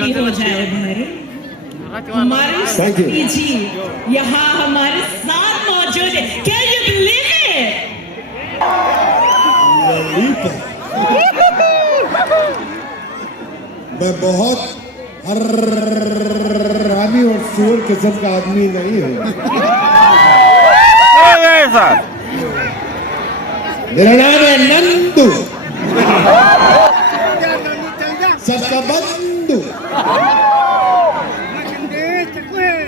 भी हो जाए भाई। हमारे सती जी यहाँ हमारे साथ मौजूद है। Can you believe it? मैं बहुत हरामी और सुअर किस्म का आदमी नहीं हूँ। मेरा नाम है नंदू, सबका बंधु।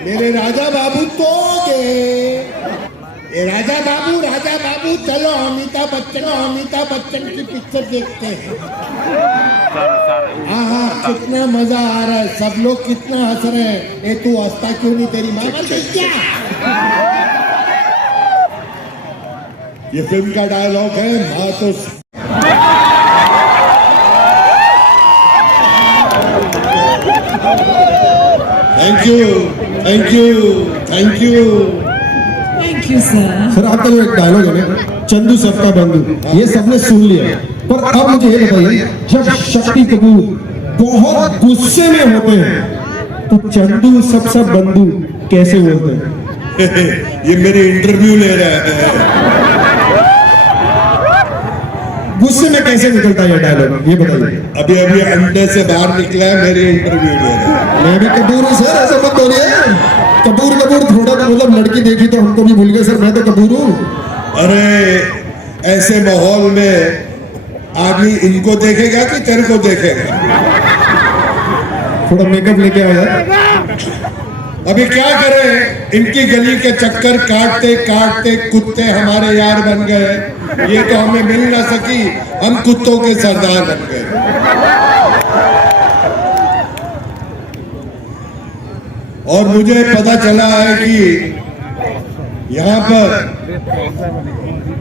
मेरे राजा बाबू तो ये राजा बाबू चलो अमिताभ बच्चन की पिक्चर देखते हैं। हाँ कितना मजा आ रहा है, सब लोग कितना हंस रहे हैं। ए तू हंसता क्यों नहीं, तेरी माँ मर गई क्या? ये फिल्म का डायलॉग है, माँ तो थैंक यू सर। आपका जो एक डायलॉग है ना, चंदू सबका बंधु, ये सबने सुन लिया। पर अब मुझे ये बताइए, जब शक्ति कपूर बहुत गुस्से में होते हैं तो चंदू सबका बंधु कैसे बोलते हैं? ये मेरे इंटरव्यू ले रहा है। गुस्से में कैसे निकलता है ये डायलॉग, ये बताइए। अभी अंडे से बाहर निकला है, मेरे इंटरव्यू ले रहा है। मैं भी कपूर हूँ सर, ऐसा मत बोलिए। कपूर थोड़ा तो मतलब लड़की देखी तो हमको भी भूल गए सर, मैं तो कपूर हूँ। अरे ऐसे माहौल में आदमी इनको देखेगा कि तेरे को देखेगा? थोड़ा मेकअप लेके आओ यार। अभी क्या करें, इनकी गली के चक्कर काटते काटते कुत्ते हमारे यार बन गए। ये तो हमें मिल ना सकी, हम कुत्तों के सरदार बन गए। और मुझे पता चला है कि यहाँ पर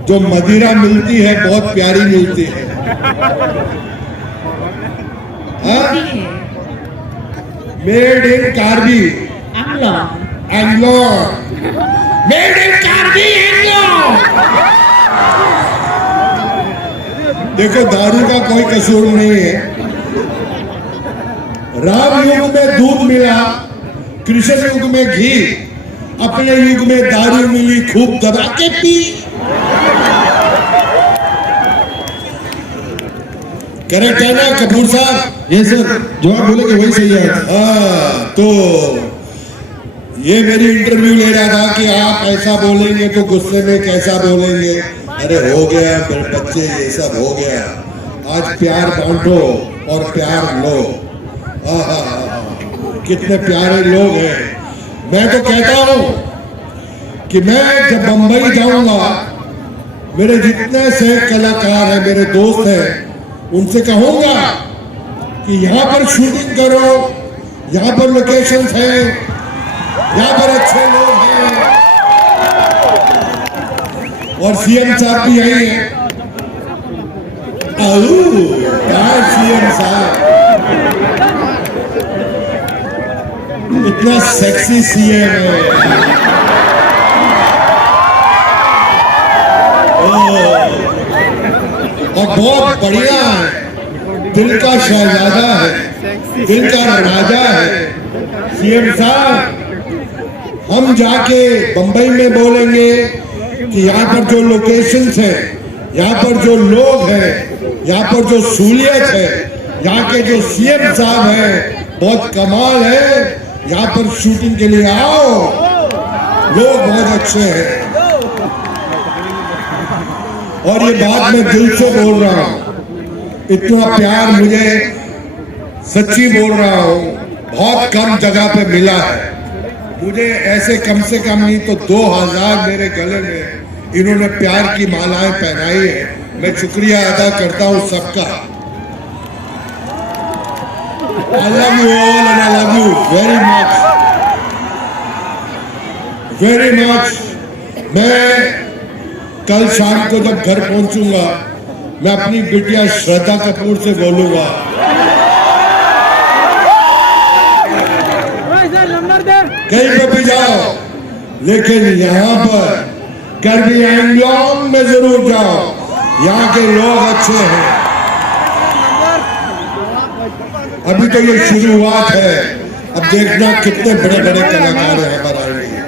जो मदिरा मिलती है बहुत प्यारी मिलती है। Made in Karbi Anglo, made in Karbi Anglo. देखो दारू का कोई कसूर नहीं है। राम युग में दूध मिला, कृष्ण युग में घी, अपने युग में दारू मिली, खूब दबा के पी। करेक्ट है ना कपूर साहब? ये सर जो आप बोलेंगे वही सही है। हाँ, तो ये मेरी इंटरव्यू ले रहा था कि आप ऐसा बोलेंगे तो गुस्से में कैसा बोलेंगे। अरे हो गया मेरे बच्चे, ये सब हो गया। आज प्यार बांटो और प्यार लो। कितने प्यारे लोग हैं। मैं तो कहता हूं कि मैं जब बंबई जाऊंगा, मेरे जितने से कलाकार हैं, मेरे दोस्त हैं, उनसे कहूंगा कि यहाँ पर शूटिंग करो, यहाँ पर लोकेशंस हैं, यहाँ पर अच्छे लोग हैं। और सीएम साहब भी यही है। सीएम साहब इतना सेक्सी सीएम है। और बहुत बढ़िया है, दिल का शहजादा है, दिल का राजा है सीएम साहब। हम जाके बंबई में बोलेंगे कि यहाँ पर जो लोकेशंस है, यहाँ पर जो लोग हैं, यहाँ पर जो सहूलियत है, यहाँ के जो सीएम साहब हैं बहुत कमाल है। यहाँ पर शूटिंग के लिए आओ, लोग बहुत अच्छे हैं। और ये बात मैं दिल से बोल रहा हूँ, इतना प्यार मुझे सच्ची बोल रहा हूँ, बहुत कम जगह पे मिला है मुझे। ऐसे कम से कम नहीं तो 2000 मेरे गले में इन्होंने प्यार की मालाएं पहनाई है। मैं शुक्रिया अदा करता हूँ सबका। I love you all and I love you very much, very much. मैं कल शाम को जब घर पहुंचूंगा, मैं अपनी बिटिया श्रद्धा कपूर से बोलूंगा, कहीं पे भी जाओ, लेकिन यहाँ पर कार्बी एंग्लोंग में जरूर जाओ, यहाँ के लोग अच्छे हैं। अभी तो ये शुरुआत है, अब देखना कितने बड़े बड़े कलाकार यहाँ पर आएंगे,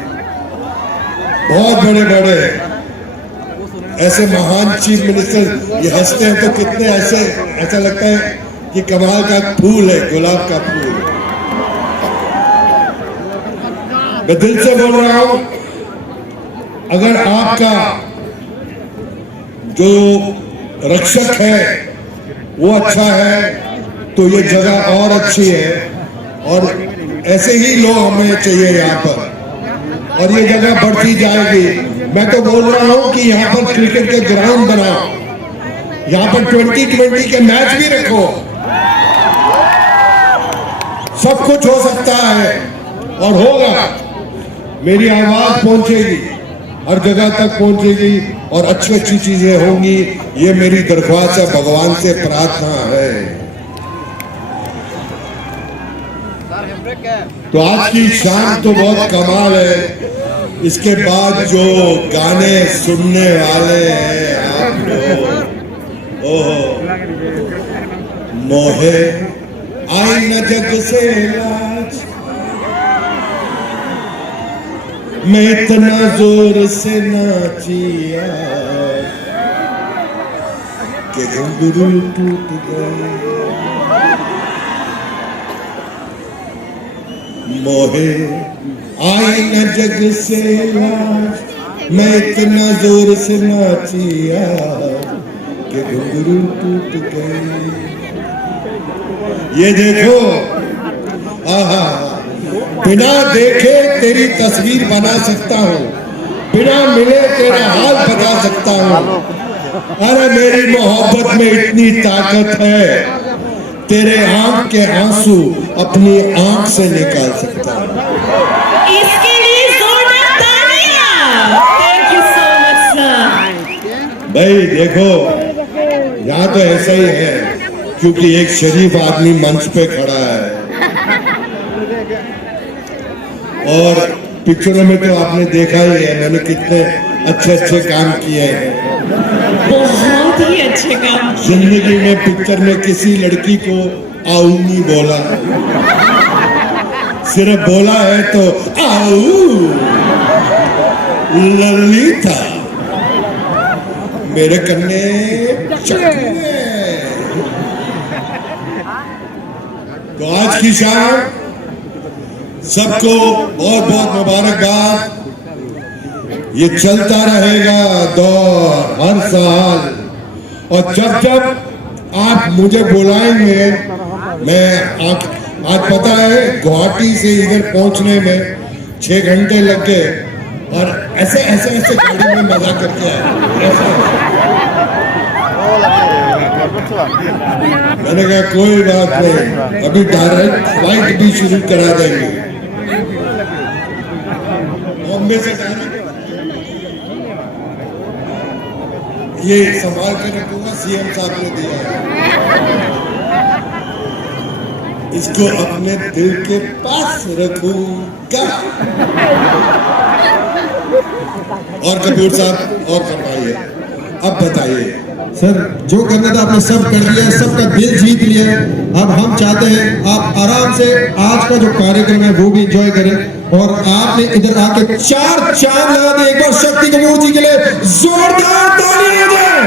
बहुत बड़े बड़े ऐसे महान चीफ मिनिस्टर। ये हंसते हैं तो कितने ऐसा लगता है कि कमाल का फूल है, गुलाब का फूल। मैं दिल से बोल रहा हूं, अगर आपका जो रक्षक है वो अच्छा है तो ये जगह और अच्छी है, और ऐसे ही लोग हमें चाहिए यहाँ पर, और ये जगह बढ़ती जाएगी। मैं तो बोल रहा हूं कि यहाँ पर क्रिकेट के ग्राउंड बनाओ, यहाँ पर 2020 के मैच भी रखो, सब कुछ हो सकता है और होगा। मेरी आवाज पहुंचेगी, हर जगह तक पहुंचेगी और अच्छी अच्छी चीजें होंगी। ये मेरी दरख्वास्त है, भगवान से प्रार्थना है। तो आज की शाम तो बहुत कमाल है। इसके बाद जो गाने सुनने वाले हैं आप लोग, ओहो, मोहे आई न जग से लाज, मैं इतना जोर से नाचिया कि घुंघरू टूट गए। मोहे आई न जग से लाज, मैं इतना जोर से नाचिया कि घुंघरू टूट गए। ये देखो, आहा, बिना देखे तेरी तस्वीर बना सकता हूँ, बिना मिले तेरा हाल बता सकता हूँ। अरे मेरी मोहब्बत में इतनी ताकत है, तेरे आंख के आंसू अपनी आंख से निकाल सकता हूँ। इसके लिए जोरदार तालियां। Thank you so much, sir. भाई देखो, यहाँ तो ऐसा ही है, क्योंकि एक शरीफ आदमी मंच पे खड़ा है, और पिक्चरों में तो आपने देखा ही है मैंने कितने अच्छे अच्छे काम किए हैं। बहुत ही अच्छे काम। जिंदगी में पिक्चर में किसी लड़की को आऊ नहीं बोला, सिर्फ बोला है तो आऊ ललिता मेरे कन्ने चाकू है। तो आज की शाम सबको बहुत बहुत मुबारकबाद। ये चलता रहेगा दौर हर साल, और जब जब आप मुझे बुलाएंगे, मैं आज पता है गुवाहाटी से इधर पहुंचने में 6 घंटे लग गए, और ऐसे ऐसे ऐसे गाड़ी में मजा करके आए। मैंने कहा कोई बात नहीं, अभी डायरेक्ट फ्लाइट भी शुरू करा देंगे बॉम्बे से। ये संभाल के रखूंगा, सीएम साहब ने दिया है, इसको अपने दिल के पास रखूंगा। और कपूर साहब और फरमाइए, अब बताइए। सर, जो करना था आपने सब कर दिया, सबका दिल जीत लिया। अब हम चाहते हैं आप आराम से आज का जो कार्यक्रम है वो भी एंजॉय करें, और आपने इधर आके 4 चांद लगा दे। एक बार शक्ति कपूर जी के लिए जोरदार तालियां दें।